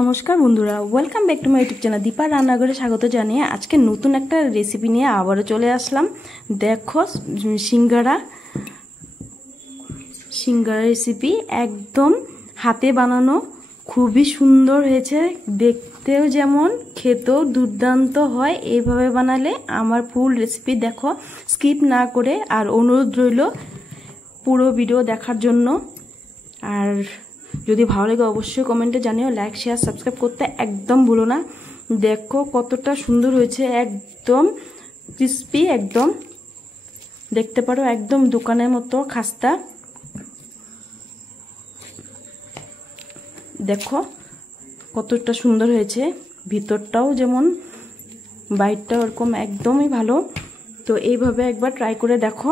নমস্কার বন্ধুরা, welcome back to my YouTube channel Dipa রান্নাঘরে স্বাগত জানিয়ে আজকে নতুন একটা রেসিপি নিয়ে আবারও চলে আসলাম। দেখো, সিঙ্গারা রেসিপি একদম হাতে বানানো, খুবই সুন্দর হয়েছে, দেখতেও যেমন খেতেও দুর্দান্ত হয়। এইভাবে বানালে আমার ফুল রেসিপি দেখো, স্কিপ না করে। আর অনুরোধ রইল পুরো ভিডিও দেখার জন্য। আর যদি ভালো লাগে অবশ্যই কমেন্টে জানিও, লাইক শেয়ার সাবস্ক্রাইব করতে একদম ভুলো না। দেখো কতটা সুন্দর হয়েছে, একদম ক্রিস্পি, একদম দেখতে পারো একদম দোকানের মতো খাস্তা। দেখো কতটা সুন্দর হয়েছে, ভিতরটাও যেমন বাইরটাও ওরকম একদমই ভালো। তো এইভাবে একবার ট্রাই করে দেখো।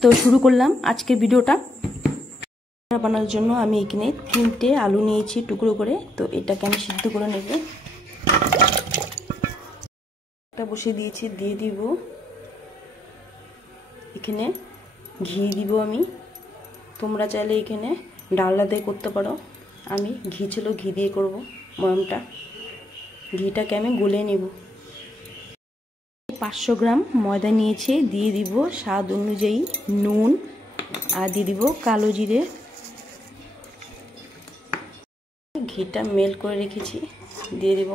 তো শুরু করলাম আজকের ভিডিওটা। বানানোর জন্য আমি এখানে 3টে আলু নিয়েছি টুকরো করে। তো এটাকে আমি সিদ্ধ করে নেব। এটা বসিয়ে দিয়েছি, দিয়ে দিব এখানে ঘি দিব আমি। তোমরা চাইলে এখানে ডালনা দিয়ে করতে পারো, আমি ঘি ছিল ঘি দিয়ে করব ময়মটা। ঘিটাকে আমি গুলে নেব। 500 গ্রাম ময়দা নিয়েছি, দিয়ে দিব স্বাদ অনুযায়ী নুন, আর দিয়ে দিব কালো জিরে। ঘিটা মেল্ট করে রেখেছি, দিয়ে দিব।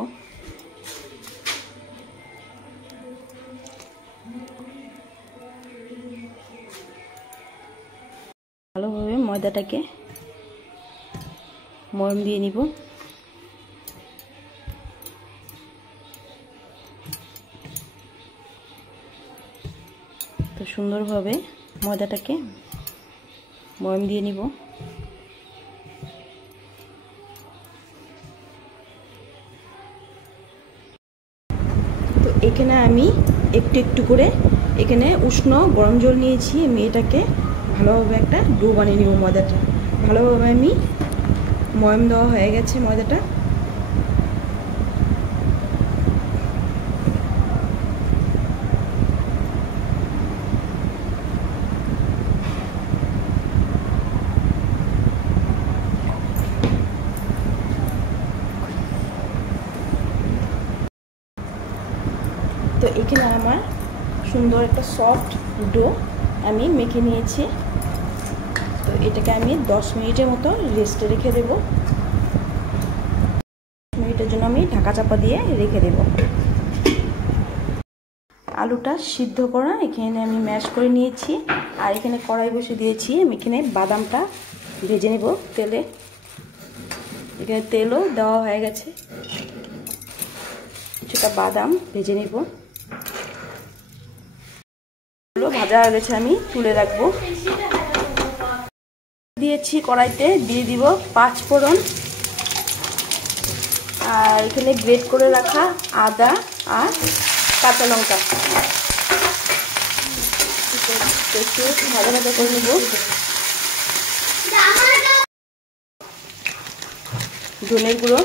ভালোভাবে ময়দাটাকে ময়ম দিয়ে নিব। তো সুন্দরভাবে ময়দাটাকে ময়ম দিয়ে নিব। তো এখানে আমি একটু একটু করে এখানে উষ্ণ গরম জল নিয়েছি। আমি এটাকে ভালোভাবে একটা ডো বানিয়ে নিব। ময়দাটা ভালোভাবে আমি ময়ম দেওয়া হয়ে গেছে ময়দাটা। তো এখানে আমার সুন্দর একটা সফট ডো আমি মেখে নিয়েছি। তো এটাকে আমি 10 মিনিটের মতো রেস্টে রেখে দেব। 10 মিনিটের জন্য আমি ঢাকা চাপা দিয়ে রেখে দেব। আলুটা সিদ্ধ করা এখানে আমি ম্যাশ করে নিয়েছি। আর এখানে কড়াই বসে দিয়েছি। আমি এখানে বাদামটা ভেজে নেব তেলে। এখানে তেলও দেওয়া হয়ে গেছে। কিছুটা বাদাম ভেজে নেব। ভাজা হয়ে গেছে, আমি তুলে রাখবো। দিয়েছি কড়াইতে, দিয়ে দিব 5 ফোড়ন, আর এখানে গ্রেট করে রাখা আদা আর কাঁচা লঙ্কা একটু ভাজা ভাজা করে নেব। ধনের গুঁড়ো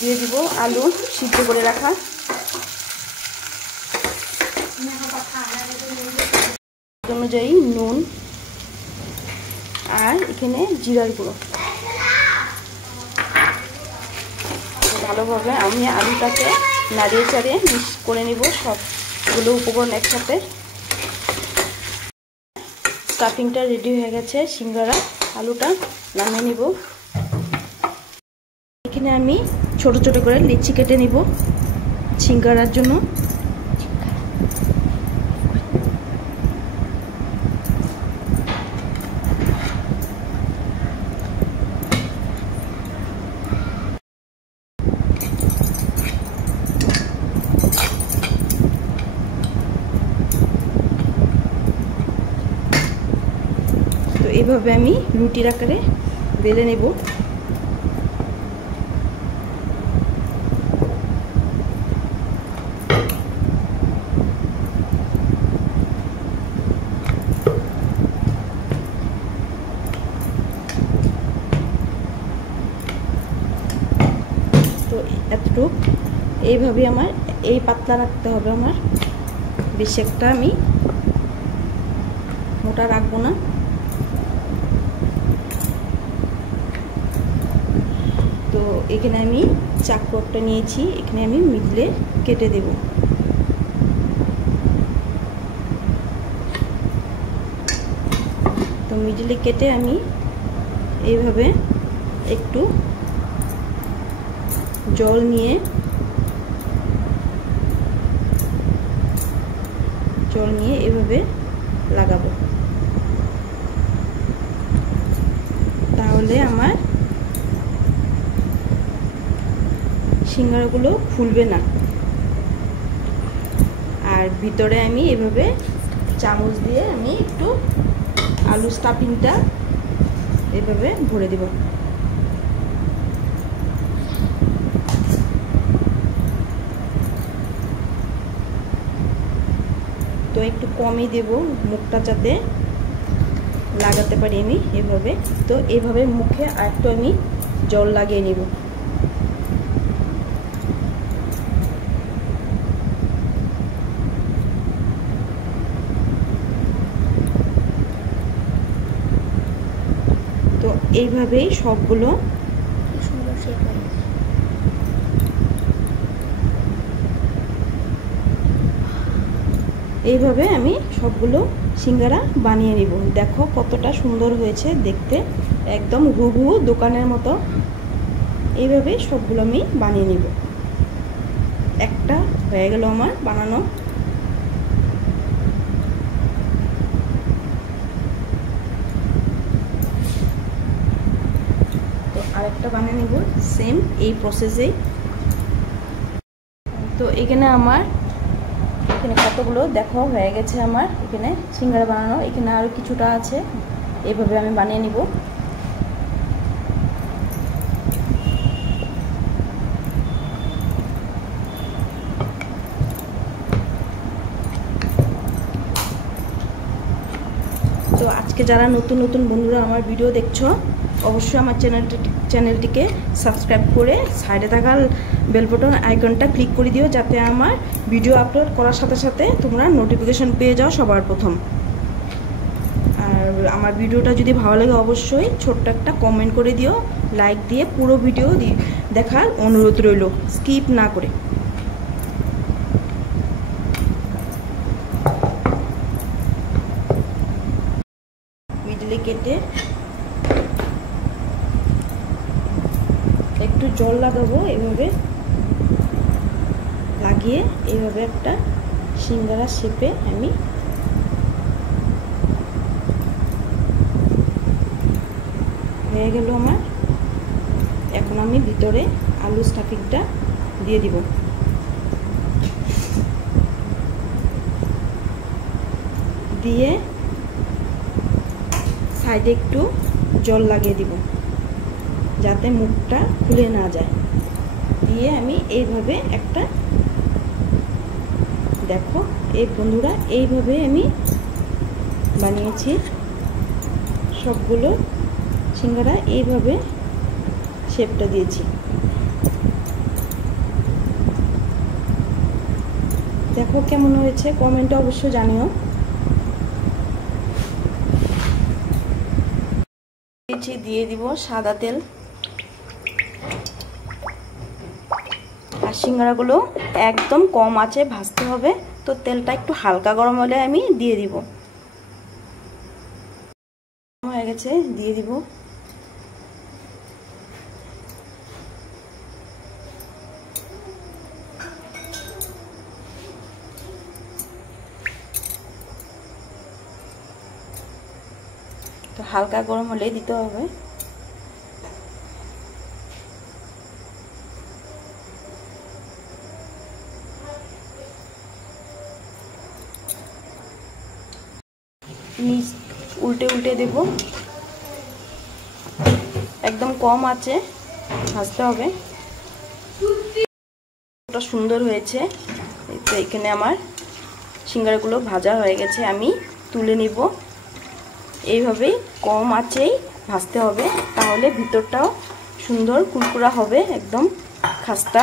দিয়ে দিব, আলু সিদ্ধ করে রাখা, অনুযায়ী নুন, আর এখানে জিরার গুঁড়ো। ভালোভাবে আমি আলুটাকে নাড়িয়ে চাড়িয়ে মিক্স করে নিব সবগুলো উপকরণ একসাথে। স্টাফিংটা রেডি হয়ে গেছে। সিঙ্গারা আলুটা নামিয়ে নিব। এখানে আমি ছোট ছোট করে লিচি কেটে নিব সিঙ্গারার জন্য। এইভাবে আমি রুটির আকারে বেলে নেব। তো এতটুকু এইভাবে আমার এই পাতলা রাখতে হবে। আমার বেশি একটা আমি মোটা রাখবো না। এখানে আমি চাকু একটা নিয়েছি, এখানে আমি মিডলে কেটে দেব। তো মিডলে কেটে আমি এইভাবে একটু জল নিয়ে এভাবে লাগাবো, তাহলে আমার সিঙ্গারাগুলো ফুলবে না। আর ভিতরে আমি এভাবে চামচ দিয়ে আমি একটু আলু স্টাফিংটা এভাবে ভরে দেব। তো একটু কমই দেব, মুখটা যাতে লাগাতে পারি আমি এভাবে। তো এভাবে মুখে আরেকটু আমি জল লাগিয়ে নেব। তো এইভাবেই সবগুলো সুন্দর শেপ হয়। এইভাবে আমি সবগুলো সিঙ্গারা বানিয়ে নিব। দেখো কতটা সুন্দর হয়েছে দেখতে, একদম হুবহু দোকানের মতো। এইভাবে সবগুলো আমি বানিয়ে নিব। একটা হয়ে গেল আমার বানানো। তো আরেকটা বানিয়ে নিব সেম এই প্রসেসেই। তো এখানে কতগুলো দেখো হয়ে গেছে আমার এখানে সিঙ্গারা বানানো। এখানে আরও কিছুটা আছে, এইভাবে আমি বানিয়ে নিব। তো আজকে যারা নতুন নতুন বন্ধুরা আমার ভিডিও দেখছো, অবশ্যই আমার চ্যানেলটিকে সাবস্ক্রাইব করে সাইডে থাকা বেল বাটন আইকনটা ক্লিক করে দিও, যাতে আমার ভিডিও আপলোড করার সাথে সাথে তোমরা নোটিফিকেশন পেয়ে যাও সবার প্রথম। আর আমার ভিডিওটা যদি ভালো লাগে অবশ্যই ছোট্ট একটা কমেন্ট করে দিও, লাইক দিয়ে পুরো ভিডিও দেখার অনুরোধ রইল, স্কিপ না করে। মিডলে কেটে একটু জল লাগাবো, এভাবে লাগিয়ে এইভাবে একটা সিঙ্গারা শেপে আমি হয়ে গেল আমার। এখন আমি ভিতরে আলু স্টাফিংটা দিয়ে দিব। দিয়ে সাইডে একটু জল লাগিয়ে দিব যাতে মুখটা খুলে না যায়। দিয়ে আমি এইভাবে একটা, দেখো এই বন্ধুরা এইভাবে আমি বানিয়েছি সবগুলো সিঙ্গারা, এইভাবে শেপটা দিয়েছি। দেখো কেমন হয়েছে কমেন্টে অবশ্যই জানিও। দিয়ে দিব সাদা তেল। আর সিঙ্গারাগুলো একদম কম আঁচে ভাজতে হবে, তো তেলটা একটু হালকা গরম হলে আমি দিয়ে দিব। হয়ে গেছে, দিয়ে দিব। তো হালকা গরম হলেই দিতে হবে। উল্টে উল্টে দেব, একদম কম আছে ভাজতে হবে। কতটা সুন্দর হয়েছে। তো এখানে আমার সিঙ্গারাগুলো ভাজা হয়ে গেছে, আমি তুলে নিব। এইভাবেই কম আঁচেই ভাজতে হবে, তাহলে ভিতরটাও সুন্দর কুরকুরা হবে, একদম খাস্তা।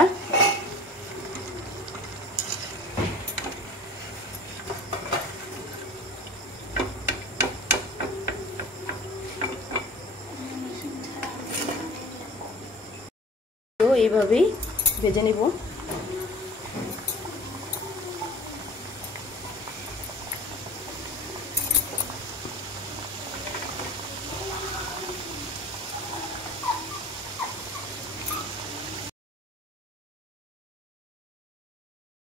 তো এইভাবেই ভেজে নেব।